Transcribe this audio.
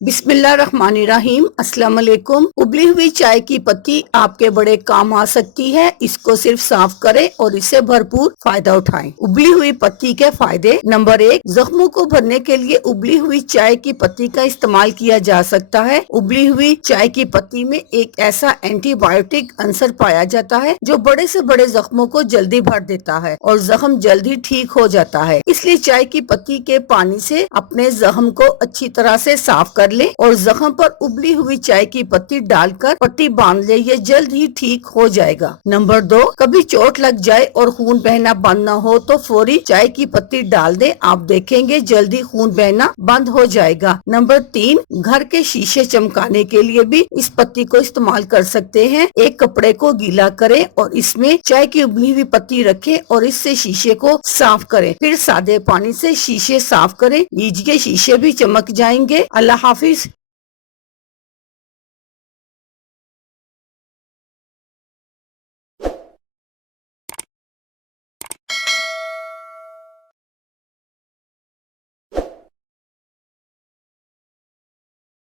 बिस्मिल्लाहिर्रहमानिर्रहीम। अस्सलाम वालेकुम। उबली हुई चाय की पत्ती आपके बड़े काम आ सकती है। इसको सिर्फ साफ करें और इससे भरपूर फायदा उठाएं। उबली हुई पत्ती के फायदे। नंबर 1, जख्मों को भरने के लिए उबली हुई चाय की पत्ती का इस्तेमाल किया जा सकता है। उबली हुई चाय की पत्ती में एक ऐसा एंटीबायोटिक अंसर पाया जाता है जो बड़े से बड़े जख्मों को जल्दी भर देता है और जख्म जल्दी ठीक हो जाता है। इसलिए चाय की पत्ती के पानी से अपने जख्म को अच्छी तरह से साफ कर ले और जख्म पर उबली हुई चाय की पत्ती डालकर पट्टी बांध ले। ये जल्द ही ठीक हो जाएगा। नंबर 2, कभी चोट लग जाए और खून बहना बंद न हो तो फौरी चाय की पत्ती डाल दे। आप देखेंगे जल्दी खून बहना बंद हो जाएगा। नंबर 3, घर के शीशे चमकाने के लिए भी इस पत्ती को इस्तेमाल कर सकते हैं। एक कपड़े को गीला करें और इसमें चाय की उबली हुई पत्ती रखें और इससे शीशे को साफ करें। फिर सादे पानी से शीशे साफ करें। लीजिए, शीशे भी चमक जाएंगे। अल्लाह हाफिज।